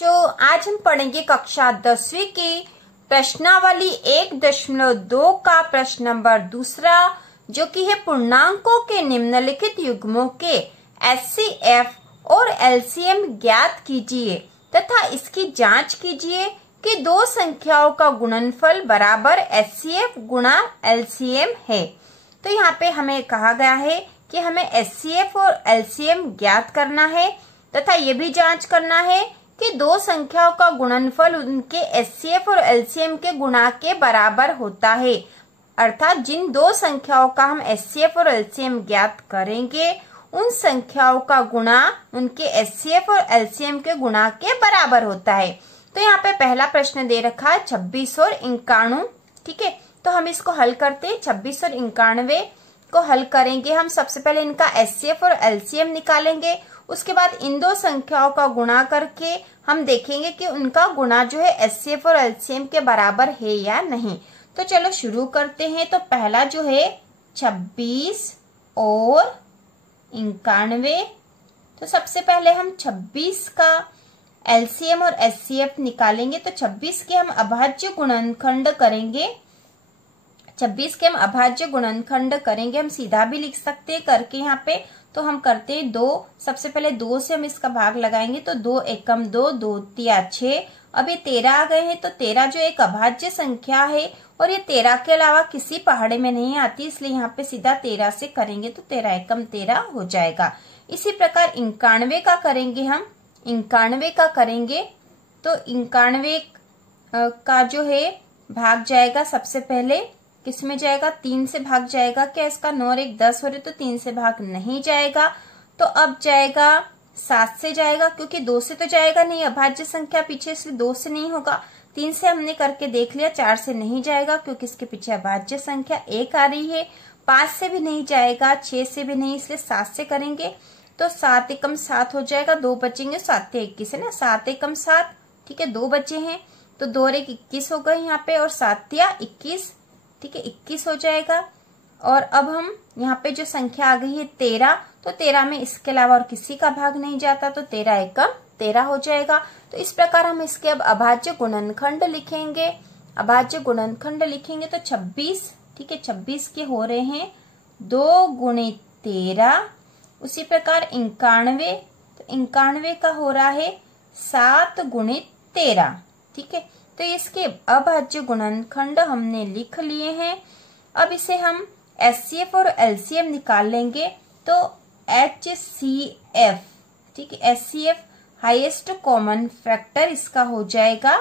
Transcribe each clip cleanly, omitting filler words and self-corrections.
बच्चों, आज हम पढ़ेंगे कक्षा 10वीं की प्रश्नावली 1.2 का प्रश्न नंबर दूसरा, जो कि है पूर्णांकों के निम्नलिखित युग्मों के एचसीएफ और एलसीएम ज्ञात कीजिए तथा इसकी जांच कीजिए कि दो संख्याओं का गुणनफल बराबर एचसीएफ गुणा एलसीएम है। तो यहाँ पे हमें कहा गया है कि हमें एचसीएफ और एलसीएम ज्ञात करना है तथा ये भी जांच करना है कि दो संख्याओं का गुणनफल उनके एचसीएफ और एलसीएम के गुणा के बराबर होता है। अर्थात जिन दो संख्याओं का हम एचसीएफ और एलसीएम ज्ञात करेंगे उन संख्याओं का गुणा उनके एचसीएफ और एलसीएम के गुणा के बराबर होता है। तो यहाँ पे पहला प्रश्न दे रखा है 26 और 91। ठीक है, तो हम इसको हल करते हैं। 26 और 91 को हल करेंगे हम। सबसे पहले इनका एचसीएफ और एलसीएम निकालेंगे, उसके बाद इन दो संख्याओं का गुणा करके हम देखेंगे कि उनका गुणा जो है एचसीएफ और एलसीएम के बराबर है या नहीं। तो चलो शुरू करते हैं। तो पहला जो है 26 और 91। तो सबसे पहले हम 26 का एलसीएम और एचसीएफ निकालेंगे। तो 26 के हम अभाज्य गुणनखंड करेंगे। 26 के हम अभाज्य गुणनखंड करेंगे। हम सीधा भी लिख सकते हैं करके यहाँ पे। तो हम करते हैं 2। सबसे पहले 2 से हम इसका भाग लगाएंगे। तो 2 एकम 2, 2 तिया 6। अब ये 13 आ गए हैं। तो 13 जो एक अभाज्य संख्या है और ये 13 के अलावा किसी पहाड़े में नहीं आती, इसलिए यहाँ पे सीधा 13 से करेंगे तो 13 एकम 13 हो जाएगा। इसी प्रकार 91 का करेंगे हम। 91 का करेंगे तो 91 का जो है भाग जाएगा सबसे पहले किस में जाएगा? 3 से भाग जाएगा। क्या इसका 9 और 1 10 हो रहे, तो 3 से भाग नहीं जाएगा। तो अब जाएगा 7 से जाएगा, क्योंकि 2 से तो जाएगा नहीं, अभाज्य संख्या पीछे, इसलिए 2 से नहीं होगा। 3 से हमने करके देख लिया। 4 से नहीं जाएगा क्योंकि इसके पीछे अभाज्य संख्या 1 आ रही है। 5 से भी नहीं जाएगा, 6 से भी नहीं, इसलिए 7 से करेंगे तो 7 एकम 7 हो जाएगा। 2 बचेंगे, 7 21 है ना, 7 एकम 7। ठीक है, 2 बचे हैं तो 2 और 1 21 हो गए यहाँ पे, और 7 तिया 21। ठीक है, 21 हो जाएगा। और अब हम यहाँ पे जो संख्या आ गई है 13, तो 13 में इसके अलावा और किसी का भाग नहीं जाता, तो 13 एकम 13 हो जाएगा। तो इस प्रकार हम इसके अब अभाज्य गुणनखंड लिखेंगे। अभाज्य गुणनखंड लिखेंगे तो 26, ठीक है, 26 के हो रहे हैं 2 गुणित 13। उसी प्रकार 91, तो 91 का हो रहा है 7 गुणित 13। ठीक है, तो इसके अभाज्य गुणनखंड हमने लिख लिए हैं। अब इसे हम एचसीएफ और एलसीएम निकाल लेंगे। तो एचसीएफ, ठीक है, एचसीएफ हाईएस्ट कॉमन फैक्टर इसका हो जाएगा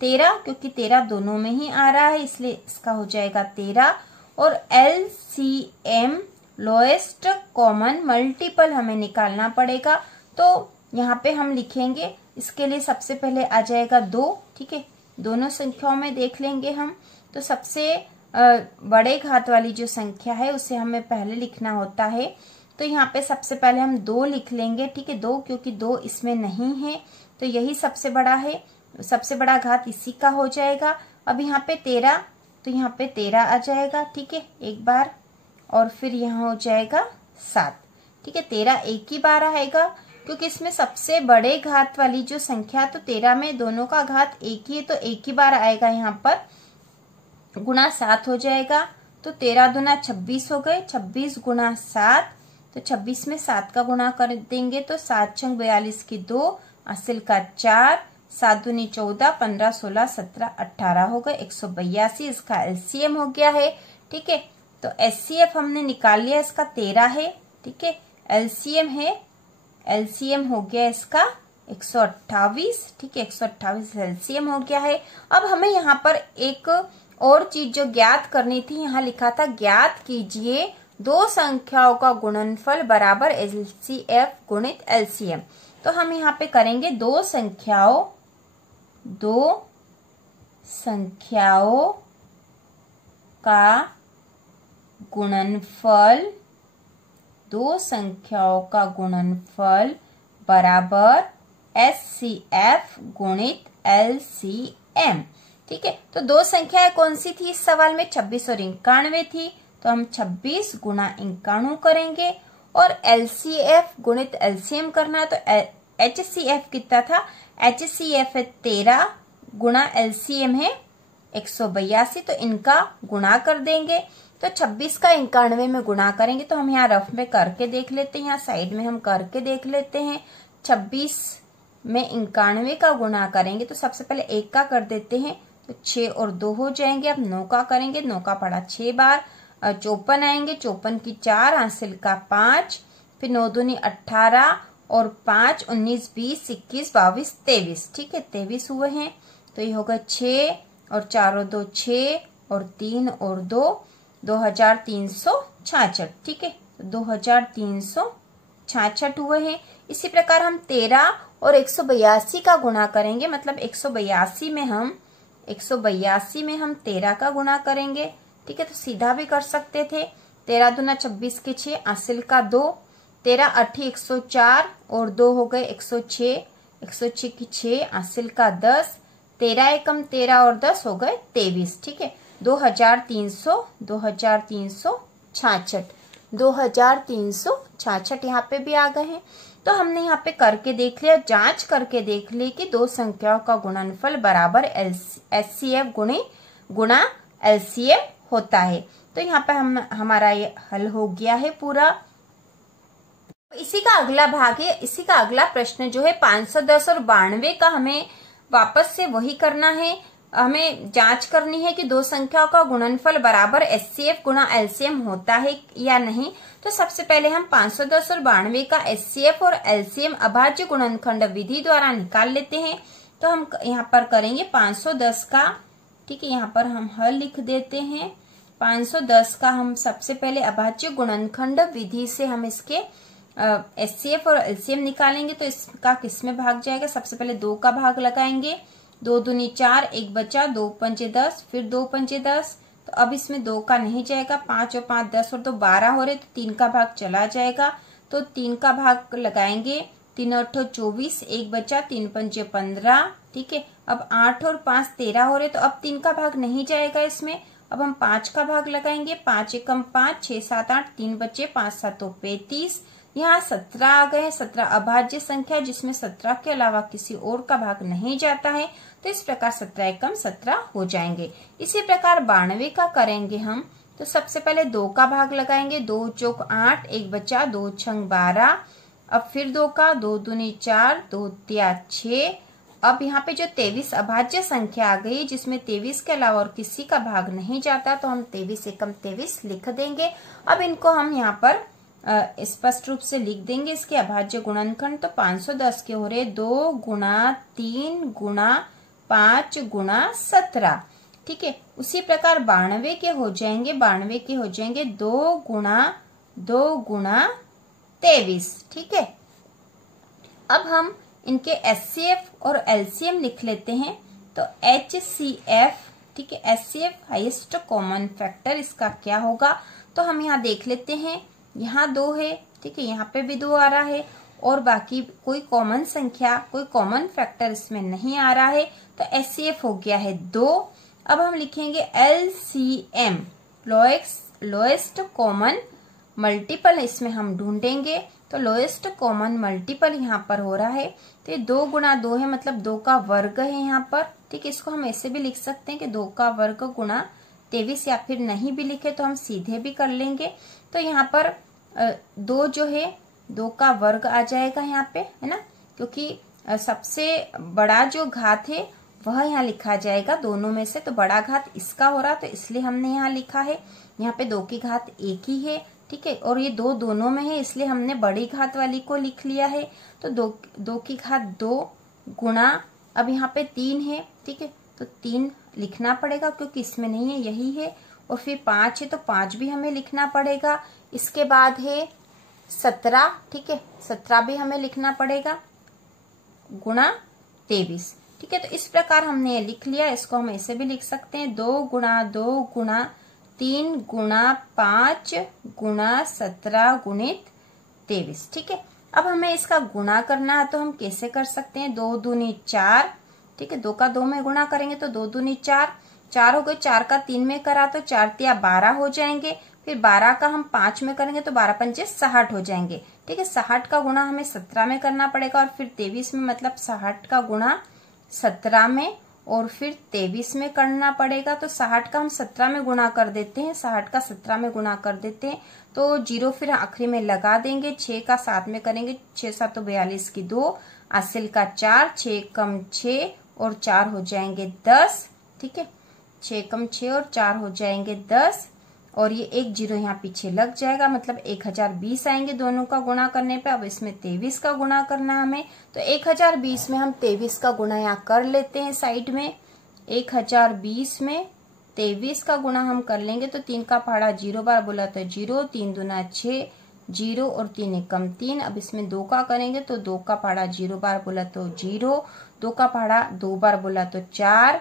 13, क्योंकि 13 दोनों में ही आ रहा है, इसलिए इसका हो जाएगा 13। और एलसीएम लोएस्ट कॉमन मल्टीपल हमें निकालना पड़ेगा। तो यहाँ पे हम लिखेंगे, इसके लिए सबसे पहले आ जाएगा 2। ठीक है, दोनों संख्याओं में देख लेंगे हम। तो सबसे बड़े घात वाली जो संख्या है उसे हमें पहले लिखना होता है। तो यहाँ पे सबसे पहले हम 2 लिख लेंगे। ठीक है, 2, क्योंकि 2 इसमें नहीं है तो यही सबसे बड़ा है, सबसे बड़ा घात इसी का हो जाएगा। अब यहाँ पे 13, तो यहाँ पे 13 आ जाएगा। ठीक है, एक बार, और फिर यहाँ हो जाएगा 7। ठीक है, 13 एक ही बार आएगा क्योंकि इसमें सबसे बड़े घात वाली जो संख्या, तो 13 में दोनों का घात एक ही है, तो एक ही बार आएगा यहाँ पर, गुणा 7 हो जाएगा। तो 13 दूना 26 हो गए, 26 गुणा 7, तो 26 में 7 का गुणा कर देंगे तो 7 छंग 42 की 2, असिल का 4, 7 दूनी 14, 15 16 17 18 हो गए, 182। इसका एलसीएम हो गया है। ठीक है, तो एचसीएफ हमने निकाल लिया, इसका 13 है। ठीक है, एलसीएम है, एलसीएम हो गया इसका 128। ठीक है, 128 एलसीएम हो गया है। अब हमें यहाँ पर एक और चीज जो ज्ञात करनी थी, यहाँ लिखा था ज्ञात कीजिए दो संख्याओं का गुणनफल बराबर एचसीएफ गुणित एलसीएम। तो हम यहाँ पे करेंगे दो संख्याओं का गुणनफल, दो संख्याओं का गुणनफल बराबर एचसीएफ गुणित एलसीएम। ठीक है, तो दो संख्याएं कौन सी थी इस सवाल में? 26 और 91 थी। तो हम 26 गुणा 91 करेंगे, और एलसीएफ गुणित एलसीएम करना है, तो HCF कितना था, HCF है 13 गुणा LCM है 182, तो इनका गुणा कर देंगे। तो 26 का 91 में गुणा करेंगे, तो हम यहाँ रफ में करके देख लेते हैं, यहाँ साइड में हम करके देख लेते हैं। 26 में 91 का गुणा करेंगे तो सबसे पहले 1 का कर देते हैं, तो 6 और 2 हो जाएंगे। अब 9 का करेंगे, 9 का पड़ा 6 बार, 54 आएंगे, 54 की 4, हासिल का 5, फिर 9 दूनी 18 और 5 19 20 21 22 23, ठीक है 23 हुए हैं। तो ये होगा 6 और 4 और 2 6 और 3 और 2 2366, ठीक है 2366 हुए हैं। इसी प्रकार हम 13 और 182 का गुणा करेंगे, मतलब 182 में हम 13 का गुणा करेंगे, ठीक है। तो सीधा भी कर सकते थे, 13 दूना 26 के 6, हासिल का 2, 13 8 104 और 2 हो गए 106, 106 की 6, हासिल का 10, 13 एकम 13 और 10 हो गए 23, ठीक है 2366 यहाँ पे भी आ गए हैं। तो हमने यहाँ पे करके देख लिया, जांच करके देख ली कि दो संख्याओं का गुणनफल बराबर HCF गुणा LCM होता है। तो यहाँ पे हमारा ये हल हो गया है पूरा। इसी का अगला भाग है, इसी का अगला प्रश्न जो है 510 और 92 का हमें वापस से वही करना है। हमें जांच करनी है कि दो संख्याओं का गुणनफल बराबर HCF गुणा LCM होता है या नहीं। तो सबसे पहले हम 510 और 92 का HCF और LCM अभाज्य गुणनखंड विधि द्वारा निकाल लेते हैं। तो हम यहाँ पर करेंगे 510 का, ठीक है यहाँ पर हम हल लिख देते हैं। 510 का हम सबसे पहले अभाज्य गुणनखंड विधि से हम इसके HCF और LCM निकालेंगे। तो इसका किसमें भाग जाएगा, सबसे पहले 2 का भाग लगाएंगे, 2 दूनी 4, 1 बचा, 2 पंजे 10, फिर 2 पंजे 10। तो अब इसमें 2 का नहीं जाएगा, 5 और 5 10 और 2 12 हो रहे, तो 3 का भाग चला जाएगा। तो 3 का भाग लगाएंगे, 3 8 24, 1 बचा, 3 पंजे 15, ठीक है। अब 8 और 5 13 हो रहे, तो अब 3 का भाग नहीं जाएगा इसमें। अब हम 5 का भाग लगाएंगे, 5 एकम 5, 6 7 8, 3 बचे, 5 7 35। यहाँ 17 आ गए, 17 अभाज्य संख्या जिसमें 17 के अलावा किसी और का भाग नहीं जाता है। तो इस प्रकार 17 एकम 17 हो जाएंगे। इसी प्रकार 92 का करेंगे हम। तो सबसे पहले 2 का भाग लगाएंगे, 2 चौक 8, 1 बचा, 2 छंग 12। अब फिर 2 का, 2 दूनी 4, 2 तिया 6। अब यहाँ पे जो 23 अभाज्य संख्या आ गई जिसमें 23 के अलावा और किसी का भाग नहीं जाता, तो हम 23 एकम 23 लिख देंगे। अब इनको हम यहाँ पर स्पष्ट रूप से लिख देंगे इसके अभाज्य गुणनखंड। तो 510 के हो रहे 2 गुणा 3 गुणा 5 गुणा 17, ठीक है। उसी प्रकार 92 के हो जाएंगे, 92 के हो जाएंगे 2 गुणा 23, ठीक है। अब हम इनके HCF और LCM लिख लेते हैं। तो HCF, ठीक है, HCF हाईएस्ट कॉमन फैक्टर इसका क्या होगा, तो हम यहाँ देख लेते हैं। यहाँ 2 है, ठीक है, यहाँ पे भी 2 आ रहा है और बाकी कोई कॉमन संख्या, कोई कॉमन फैक्टर इसमें नहीं आ रहा है। तो HCF हो गया है 2। अब हम लिखेंगे LCM, लोएस्ट कॉमन मल्टीपल इसमें हम ढूंढेंगे। तो लोएस्ट कॉमन मल्टीपल यहाँ पर हो रहा है। तो ये 2 गुणा 2 है, मतलब 2 का वर्ग है यहाँ पर, ठीक है। इसको हम ऐसे भी लिख सकते हैं कि 2 का वर्ग गुणा 23, या फिर नहीं भी लिखे तो हम सीधे भी कर लेंगे। तो यहाँ पर 2 जो है 2 का वर्ग आ जाएगा यहाँ पे, है ना, क्योंकि सबसे बड़ा जो घात है वह यहाँ लिखा जाएगा दोनों में से। तो बड़ा घात इसका हो रहा, तो इसलिए हमने यहाँ लिखा है। यहाँ पे 2 की घात 1 ही है, ठीक है, और ये 2 दोनों में है, इसलिए हमने बड़ी घात वाली को लिख लिया है। तो 2 की घात 2 गुणा, अब यहाँ पे 3 है, ठीक है, तो 3 लिखना पड़ेगा क्योंकि इसमें नहीं है, यही है। और फिर 5 है, तो 5 भी हमें लिखना पड़ेगा। इसके बाद है 17, ठीक है, 17 भी हमें लिखना पड़ेगा गुणा 23, ठीक है। तो इस प्रकार हमने ये लिख लिया। इसको हम ऐसे भी लिख सकते हैं, 2 गुणा 2 गुणा 3 गुणा 5 गुणा 17 गुणित 23, ठीक है। अब हमें इसका गुणा करना है, तो हम कैसे कर सकते हैं, 2 दूनी 4, ठीक है, 2 का 2 में गुणा करेंगे तो 2 दूनी 4, 4 हो गए, 4 का 3 में करा तो 4 तिया 12 हो जाएंगे। फिर 12 का हम 5 में करेंगे तो 12 पंचे 60 हो जाएंगे। ठीक है, 60 का गुणा हमें 17 में करना पड़ेगा और फिर 23 में, मतलब 60 का गुणा 17 में और फिर 23 में करना पड़ेगा। तो 60 का हम 17 में गुणा कर देते हैं, 60 का 17 में गुणा कर देते हैं तो 0 फिर आखिरी में लगा देंगे। 6 का 7 में करेंगे, 6 7 42 की 2, असिल का 4, 6 कम 6 और 4 हो जाएंगे 10। ठीक है, 6 कम 6 और 4 हो जाएंगे 10 और ये एक 0 यहाँ पीछे लग जाएगा, मतलब 1020 आएंगे दोनों का गुणा करने पे। अब इसमें 23 का गुणा करना है हमें, तो 1020 में हम 23 का गुणा यहाँ कर लेते हैं साइड में। 1020 में 23 का गुणा हम कर लेंगे तो 3 का पहाड़ा 0 बार बोला तो 0, 3 दूना 6, 0 और 3 एकम 3। अब इसमें 2 का करेंगे तो 2 का पहाड़ा 0 बार बोला तो 0, 2 का पहाड़ा 2 बार बोला तो 4,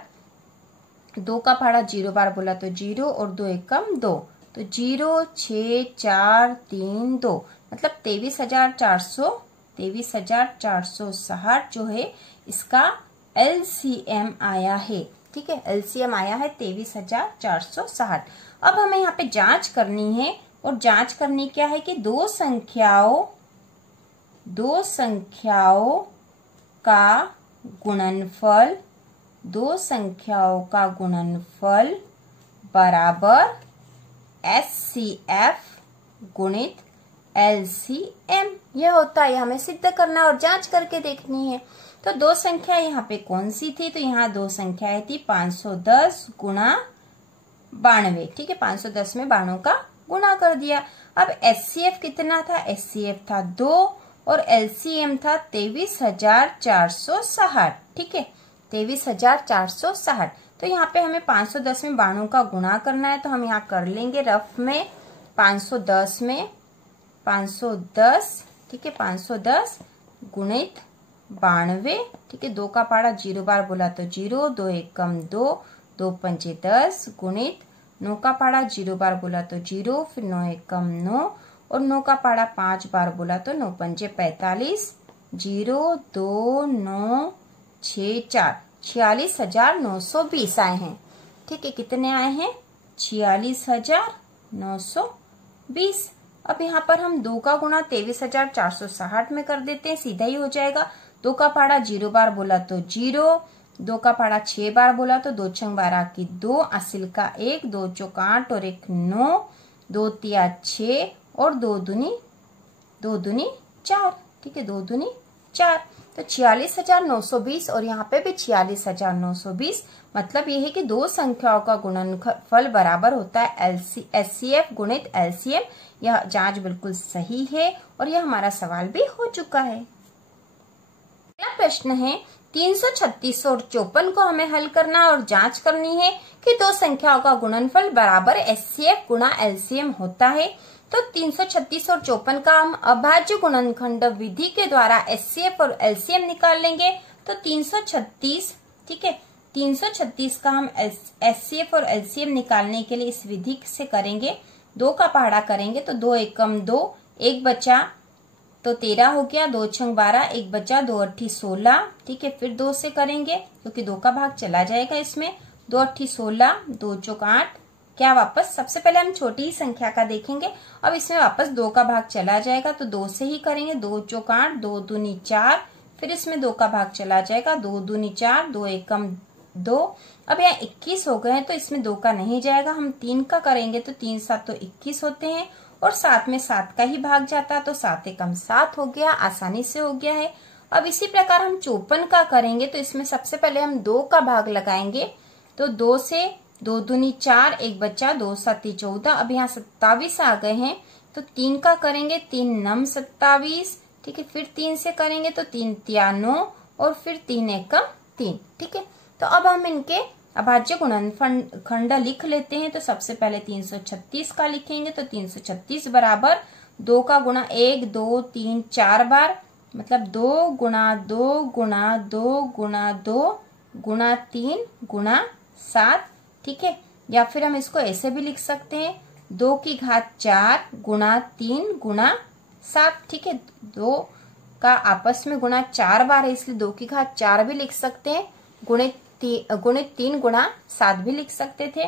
2 का पहाड़ा 0 बार बोला तो 0 और 2 एकम 2, तो 0 6 4 3 2, मतलब 23,460 जो है इसका LCM आया है। ठीक है, LCM आया है 23,460। अब हमें यहाँ पे जांच करनी है और जांच करनी क्या है कि दो संख्याओं का गुणनफल, दो संख्याओं का गुणनफल बराबर SCF गुणित LCM यह होता है। हमें सिद्ध करना और जांच करके देखनी है। तो दो संख्या यहाँ पे कौन सी थी, तो यहाँ दो संख्याएं थी 510 गुणा 92। ठीक है, 510 में 92 का गुणा कर दिया। अब SCF कितना था, SCF था 2 और LCM था 23,460। ठीक है, 23,460। तो यहाँ पे हमें 510 में 92 का गुणा करना है, तो हम यहाँ कर लेंगे रफ में 510 में 510। ठीक है, 510 गुणित 92। ठीक है, 2 का पहाड़ा 0 बार बोला तो 0, 2 एकम 2, 2 पंचे 10 गुणित 9 का पहाड़ा 0 बार बोला तो 0, फिर 9 एकम 9 और 9 का पहाड़ा 5 बार बोला तो 9 पंचे 45, 0 2 9 6 4, 46,920 आए हैं। ठीक है, कितने आए हैं, 46,920। अब यहाँ पर हम 2 का गुणा 23,460 में कर देते हैं, सीधा ही हो जाएगा। 2 का पहाड़ा 0 बार बोला तो 0, 2 का पहाड़ा 6 बार बोला तो 2 छंग 12 की 2, असिल का 1, 2 चौक 8 और 1 9, 2 तिया 6 और 2 दूनी 4। ठीक है, 2 दूनी 4, तो 46,920 और यहाँ पे भी 46,920। मतलब ये है कि दो संख्याओं का गुणनफल बराबर होता है SCF गुणित LCM। यह जांच बिल्कुल सही है और यह हमारा सवाल भी हो चुका है। अगला प्रश्न है 336 और 54 को हमें हल करना और जांच करनी है कि दो संख्याओं का गुणनफल बराबर SCF गुणा LCM होता है। तो 336 और 54 का हम अभाज्य गुणनखंड विधि के द्वारा SCF और LCM निकाल लेंगे। तो 336, ठीक है, 336 का हम SCF और LCM निकालने के लिए इस विधि से करेंगे। 2 का पहाड़ा करेंगे तो 2 एकम 2, 1 बचा तो 13 हो गया, 2 छंग 12, 1 बचा, 2 अट्ठी 16। ठीक है, फिर 2 से करेंगे क्योंकि 2 का भाग चला जाएगा इसमें। 2 अट्ठी 16, 2 चौक 8, क्या वापस सबसे पहले हम छोटी ही संख्या का देखेंगे। अब इसमें वापस 2 का भाग चला जाएगा तो 2 से ही करेंगे। 2 चौक 8, 2 दूनी 4, फिर इसमें 2 का भाग चला जाएगा। 2 दूनी 4, 2 एकम 2। अब यहाँ 21 हो गए हैं तो इसमें 2 का नहीं जाएगा। हम 3 का करेंगे तो 3 7 तो 21 होते हैं और 7 में 7 का ही भाग जाता है तो 7 एकम 7 हो गया, आसानी से हो गया है। अब इसी प्रकार हम 54 का करेंगे तो इसमें सबसे पहले हम 2 का भाग लगाएंगे। तो 2 से 2 दूनी 4, 1 बचा, 2 7 14। अब यहाँ 27 आ गए हैं तो 3 का करेंगे, 3 नम 27। ठीक है, फिर 3 से करेंगे तो 3 तिया 9 और फिर 3 एकम 3। ठीक है, तो अब हम इनके अभाज्य गुणनखंड लिख लेते हैं। तो सबसे पहले 336 का लिखेंगे तो 336 बराबर 2 का गुणा 1 2 3 4 बार, मतलब 2 गुणा 2 गुणा 2 गुणा 2 गुणा 3 गुणा 7। ठीक है, या फिर हम इसको ऐसे भी लिख सकते हैं 2 की घात 4 गुणा 3 गुणा 7। ठीक है, 2 का आपस में गुणा 4 बार है इसलिए 2 की घात 4 भी लिख सकते हैं। गुणित 3 गुणा 7 भी लिख सकते थे।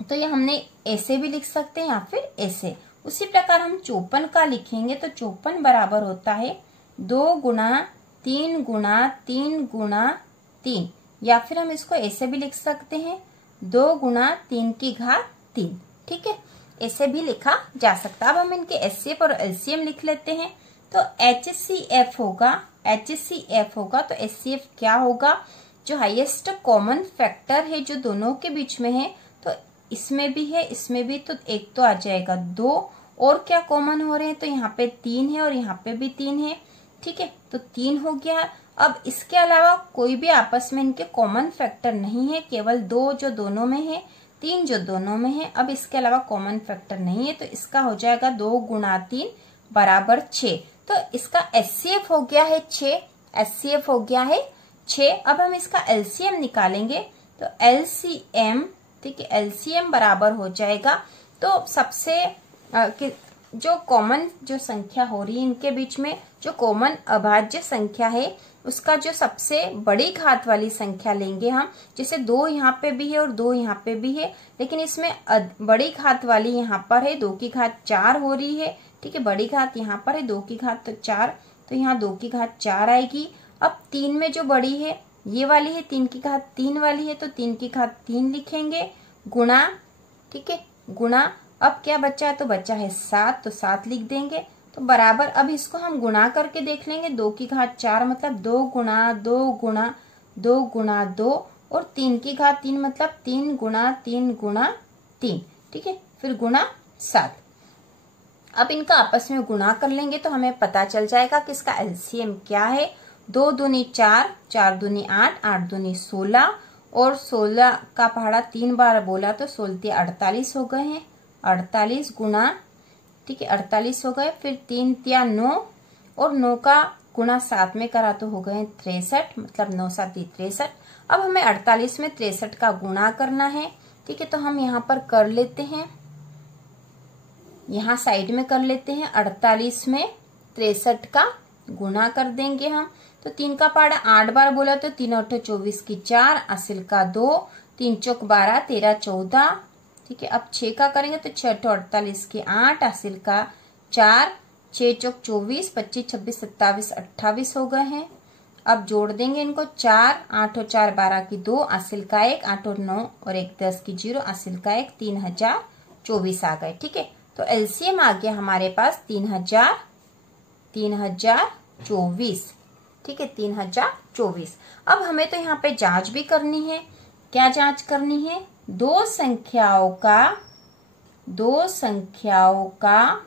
तो ये हमने ऐसे भी लिख सकते हैं या फिर ऐसे। उसी प्रकार हम 54 का लिखेंगे तो 54 बराबर होता है 2 गुणा 3 गुणा 3 गुणा 3, या फिर हम इसको ऐसे भी लिख सकते हैं 2 गुणा 3 की घात 3। ठीक है, ऐसे भी लिखा जा सकता है। अब हम इनके एचसीएफ और एलसीएम लिख लेते हैं। तो HCF होगा, HCF होगा तो HCF क्या होगा, जो हाईएस्ट कॉमन फैक्टर है जो दोनों के बीच में है, तो इसमें भी है इसमें भी, तो एक तो आ जाएगा 2, और क्या कॉमन हो रहे हैं, तो यहाँ पे 3 है और यहाँ पे भी 3 है। ठीक है, तो 3 हो गया। अब इसके अलावा कोई भी आपस में इनके कॉमन फैक्टर नहीं है, केवल 2 जो दोनों में है, 3 जो दोनों में है। अब इसके अलावा कॉमन फैक्टर नहीं है, तो इसका हो जाएगा 2 गुणा 3 बराबर 6। तो इसका HCF हो गया है 6, HCF हो गया है 6। अब हम इसका LCM निकालेंगे तो LCM, ठीक है, LCM बराबर हो जाएगा, तो सबसे जो कॉमन जो संख्या हो रही है इनके बीच में, जो कॉमन अभाज्य संख्या है उसका जो सबसे बड़ी घात वाली संख्या लेंगे हम। जैसे 2 यहाँ पे भी है और 2 यहाँ पे भी है, लेकिन इसमें बड़ी घात वाली यहाँ पर है, 2 की घात 4 हो रही है। ठीक है, बड़ी घात यहाँ पर है 2 की घात तो 4, तो यहाँ 2 की घात 4 आएगी। अब 3 में जो बड़ी है ये वाली है, 3 की घात 3 वाली है, तो 3 की घात 3 लिखेंगे, गुणा, ठीक है, गुणा। अब क्या बचा है, तो बचा है 7, तो 7 लिख देंगे, तो बराबर। अब इसको हम गुणा करके देख लेंगे, 2 की घात 4 मतलब 2 गुणा 2 गुणा 2 गुणा 2, और 3 की घात 3 मतलब 3 गुणा 3 गुणा 3। ठीक है, फिर गुणा 7। अब इनका आपस में गुणा कर लेंगे तो हमें पता चल जाएगा कि इसका एलसीएम क्या है। 2 दूनी 4, 4 दूनी 8, 8 दूनी 16, और 16 का पहाड़ा 3 बार बोला तो 16 48 हो गए हैं। 48 गुणा, ठीक है, 48 हो गए। फिर 3 तिया 9, और 9 का गुणा 7 में करा तो हो गए 63, मतलब 9 7 63। अब हमें 48 में 63 का गुणा करना है। ठीक है, तो हम यहाँ पर कर लेते हैं, यहाँ साइड में कर लेते हैं। 48 में 63 का गुणा कर देंगे हम, तो 3 का पहाड़ा 8 बार बोला तो 3 8 24 की 4, असिल का 2, 3 चौक 12, 13 14। ठीक है, अब 6 का करेंगे तो 6 48 की 8, असिल का 4, 6 चौक 24, 25 26 27 28 हो गए हैं। अब जोड़ देंगे इनको, 4 8 और 4 12 की 2, असिल का 1, 8 और 9 और 1 10 की 0, असिल का 1, 3024 आ गए। ठीक है, तो एलसीएम आ गया हमारे पास 3024। ठीक है, 3024। अब हमें तो यहाँ पे जांच भी करनी है। क्या जांच करनी है, दो संख्याओं का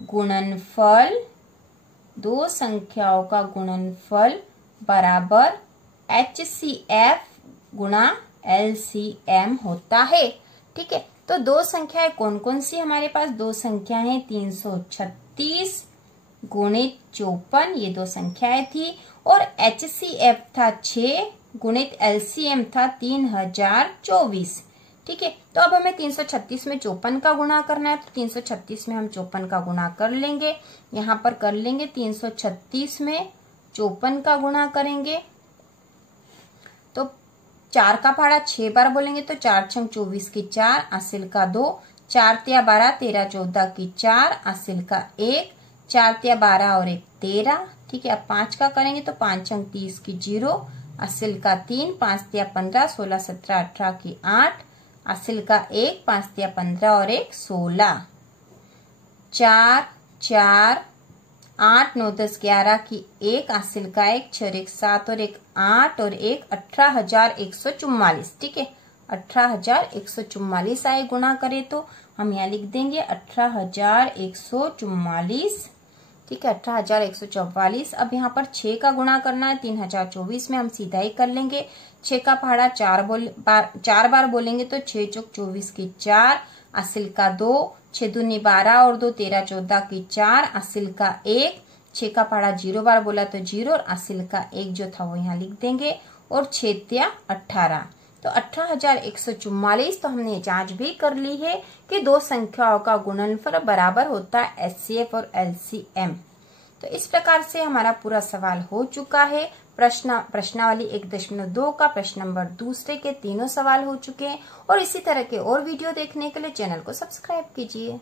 गुणनफल, दो संख्याओं का गुणनफल बराबर HCF गुणा LCM होता है। ठीक है, तो दो संख्याएं कौन कौन सी हमारे पास, दो संख्या है 336 गुणित 54, ये दो संख्याएं थी, और HCF था 6 गुणित LCM था 3024। ठीक है, तो अब हमें 336 में 54 का गुणा करना है, तो 336 में हम 54 का गुणा कर लेंगे। यहाँ पर कर लेंगे 336 में 54 का गुणा करेंगे तो 4 का पहाड़ा 6 बार बोलेंगे तो 4 छंग 24 की 4, असिल का 2, 4 तिया 12, 13 14 की 4, असिल का 1, 4 तिया 12 और 1 13। ठीक है, अब 5 का करेंगे तो 5 छंग 30 की 0, असिल का 3, 5 तिया 15, 16 17 18 की 8, असिल का 1, 5 तिया 15 और 1 16, 4 4 8 9 10 11 की 1, असिल का 1, 6 1 7 और 1 8 और 1 18,144। ठीक है, 18,144 आए। गुणा करें तो हम यहाँ लिख देंगे 18,144। ठीक है, 18,144। अब यहाँ पर 6 का गुणा करना है 3024 में, हम सीधा ही कर लेंगे। 6 का पहाड़ा 4 बार बोलेंगे तो 6 चौक 24 की 4, असिल का 2, 6 दूनी 12 और 2 13 14 की 4, असिल का 1, 6 का पहाड़ा 0 बार बोला तो 0 और असिल का 1 जो था वो यहाँ लिख देंगे, और 6 तिया 18, तो 18,144। तो हमने जांच भी कर ली है कि दो संख्याओं का गुणनफल बराबर होता है HCF और LCM। तो इस प्रकार से हमारा पूरा सवाल हो चुका है। प्रश्नावली 1.2 का प्रश्न नंबर दूसरे के तीनों सवाल हो चुके हैं। और इसी तरह के और वीडियो देखने के लिए चैनल को सब्सक्राइब कीजिए।